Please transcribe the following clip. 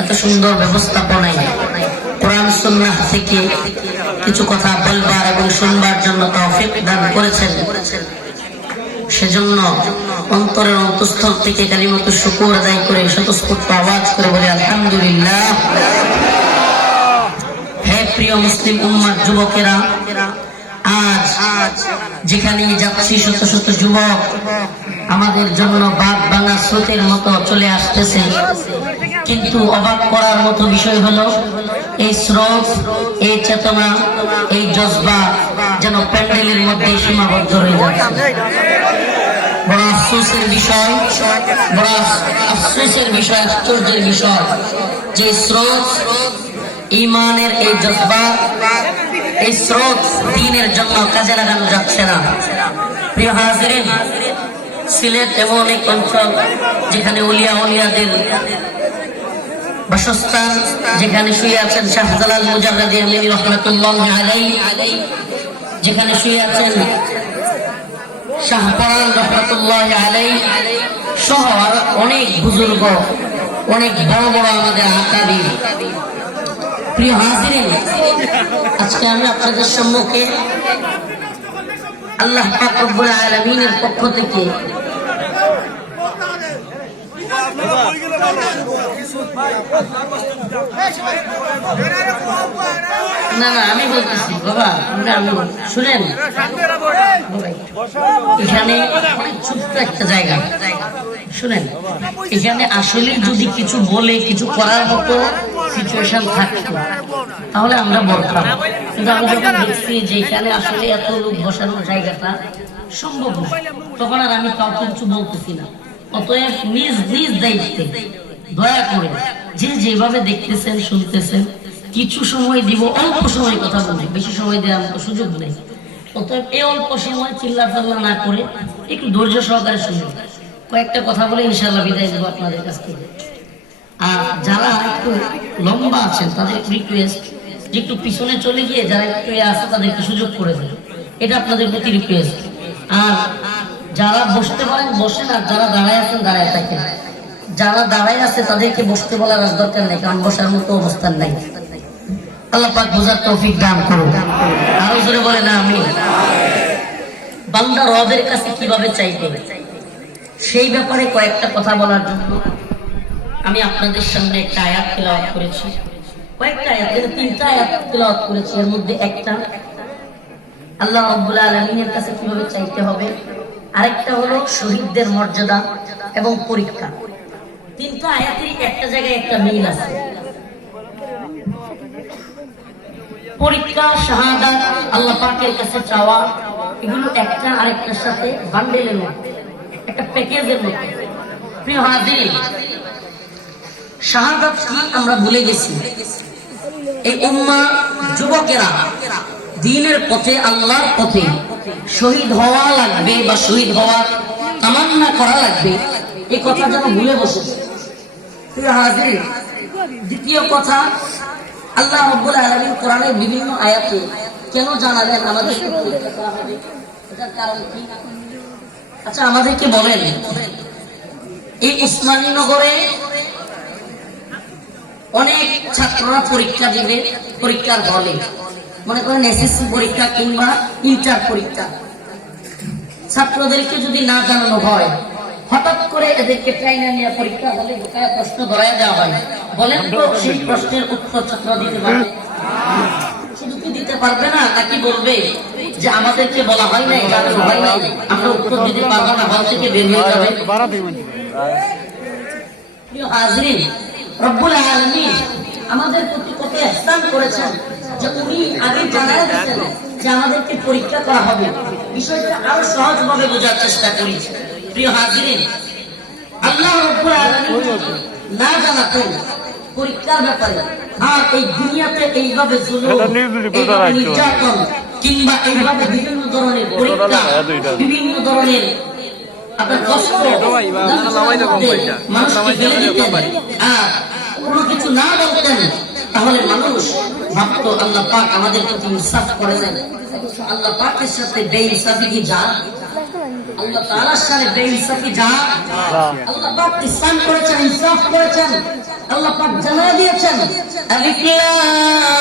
এত সুন্দর ব্যবস্থাপনায় কোরআন সুন্নাহ থেকে কিছু কথা বলবার এবং শুনবার জন্য তৌফিক দান করেছেন। সেজন্য অন্তরের অন্তঃস্থল থেকে কালিমাতুশ শুকর আদায় করে স্বতঃস্ফূর্ত আওয়াজ করে বলে আলহামদুলিল্লাহ। হে প্রিয় মুসলিম উম্মাহ যুবকেরা, আজ যেখানে যাচ্ছি শত শত যুবক আমাদের জন্য বাদ ভাঙা স্রোতের মতো চলে আসতেছে, কিন্তু অবাক করার মতো বিষয় হলো এই স্রোত, এই চেতনা, এই জজবা যেন প্যান্ডেলের মধ্যে সীমাবদ্ধ হয়ে যাচ্ছে। বড় আফসোসের বিষয়, বড় আফসোসের বিষয়, আশ্চর্যের বিষয় যে স্রোত, ঈমানের এই জজবা, এই স্রোত দ্বীনের জন্য কাজে লাগানো যাচ্ছে না। প্রিয় হাজিরিন, সিলেট এমন এক অঞ্চল যেখানে উলিয়া উলিয়াদের বাসস্থান, যেখানে শুয়ে আছেন শাহজালাল মুজাররাদি আমিনী রাহমাতুল্লাহি আলাইহি, যেখানে শুয়ে আছেন শাহপরান রাহমাতুল্লাহি আলাইহি সহ অনেক বুজুর্গ, অনেক বড় বড় আমাদের আকাবির। প্রিয় হাজিরিন, আজকে আমি আপনাদের সম্মুখে আল্লাহ পাক রব্বুল আলামিনের পক্ষ থেকে না আমি বলতেছি বাবা, শুনেন, এখানে ছোট্ট একটা জায়গা, শুনেন, এখানে আসলে যদি কিছু বলে কিছু করার মতো সিচুয়েশন থাকতো তাহলে আমরা বলতাম, কিন্তু আমরা যখন দেখছি যে এখানে আসলে এত লোক বসানোর জায়গাটা সম্ভব না, তখন আর আমি কাউকে কিছু বলতেছি না। অতএব নিজ নিজ দায়িত্বে দয়া করে যে যেভাবে দেখতেছেন শুনতেছেন কিছু সময় দিব, অল্প সময় কথা বলবো, বেশি সময় দেওয়ার মতো সুযোগ নেই। অতএব এই অল্প সময় চিল্লা পাল্লা না করে একটু ধৈর্য সহকারে শুনবেন। কয়েকটা কথা বলে ইনশাআল্লাহ বিদায় দেবো আপনাদের কাছ থেকে। আর যারা একটু লম্বা আছেন তাদের রিকোয়েস্ট যে একটু পিছনে চলে গিয়ে যারা একটু আছে তাদেরকে সুযোগ করে দেন, এটা আপনাদের প্রতি রিকোয়েস্ট। আর যারা বসতে পারেন বসেন, আর যারা দাঁড়ায় আছেন দাঁড়ায় থাকেন। যারা দাঁড়ায় আছে তাদেরকে বসতে বলার আর দরকার নেই, কারণ বসার মতো অবস্থান নাই। আল্লাহ পাক বোঝার তৌফিক দান করুন। আরো জোরে বলে না আমি। বান্দা রবের কাছে কিভাবে চাইতে, সেই ব্যাপারে কয়েকটা কথা বলার জন্য আমি আপনাদের সামনে একটা আয়াত তেলাওয়াত করেছি। কয়েকটা আয়াত, তিনটা আয়াত তেলাওয়াত করেছি। এর মধ্যে একটা আল্লাহ রাব্বুল আলামিনের কাছে কিভাবে চাইতে হবে, আরেকটা হলো শহীদদের মর্যাদা এবং পরীক্ষা। তিনটা আয়াতেরই একটা জায়গায় একটা মিল আছে। পরীক্ষা, শাহাদাত, আল্লাহ পাকের কাছে চাওয়া, এগুলো একটা আরেকটার সাথে বান্ডেলের মতো, একটা প্যাকেজের মতো। প্রিয় হাজিরিন, শাহাদাত কি আমরা ভুলে গেছি। এই উম্মাহ যুবকেরা দ্বীনের পথে, আল্লাহর পথে শহীদ হওয়া লাগবে বা শহীদ হওয়ার তামান্না করা লাগবে, এই কথা যেন ভুলে বসেছে। প্রিয় হাজিরিন, দ্বিতীয় কথা, আল্লাহ রাব্বুল আলামিন কোরআনের বিভিন্ন আয়াতে কেন জানালেন আমাদেরকে পরীক্ষা করা হবে, এটার কারণ কি? আচ্ছা আমাদেরকে বলেন, এই উসমানী নগরে অনেক ছাত্ররা পরীক্ষা দিবে, পরীক্ষার হলে মনে করেন এসএসসি পরীক্ষা কিংবা ইন্টার পরীক্ষা, ছাত্রদেরকে যদি না জানানো হয়, হঠাৎ করে এদেরকে ট্রাইনা নিয়ে পরীক্ষা হলে ঢোকায় প্রশ্ন ধরায় দেওয়া হয়, বলেন তো সেই প্রশ্নের উত্তর ছাত্র দিতে পারবে? শুধু কি দিতে পারবে না, নাকি বলবে যে আমাদেরকে বলা হয় নাই, জানানো হয় নাই, আমরা উত্তর দিতে পারবো না, হল থেকে বের হয়ে যাবে? প্রিয় হাজিরিন, রব্বুল আলামিন আমাদের প্রতি কত ইহসান করেছেন যে উনি আগে জানায় দিয়েছেন যে আমাদেরকে পরীক্ষা করা হবে। বিষয়টা আরো সহজভাবে বোঝার চেষ্টা করি। প্রিয় হাজিরিন, আল্লাহ রব্বুল আলামিন না জানাতেন পরীক্ষার ব্যাপারে, আর এই দুনিয়াতে এইভাবে জুলুম, এইভাবে নির্যাতন কিংবা এইভাবে বিভিন্ন ধরনের পরীক্ষা, বিভিন্ন ধরনের আপনার কষ্ট মানুষকে ফেলে দিতেন, আর কোনো কিছু না বলতেন, তাহলে মানুষ ভাবতো আল্লাহ পাক আমাদের প্রতি ইনসাফ করেছেন। আল্লাহ পাকের সাথে বেইনসাফি কি যায়? আল্লাহ তাআলার সাথে বেইনসাফি যা আল্লাহ পাক ইহসান করেছেন, ইনসাফ করেছেন, আল্লাহ পাক জানা দিয়েছেন। আলিফ লাম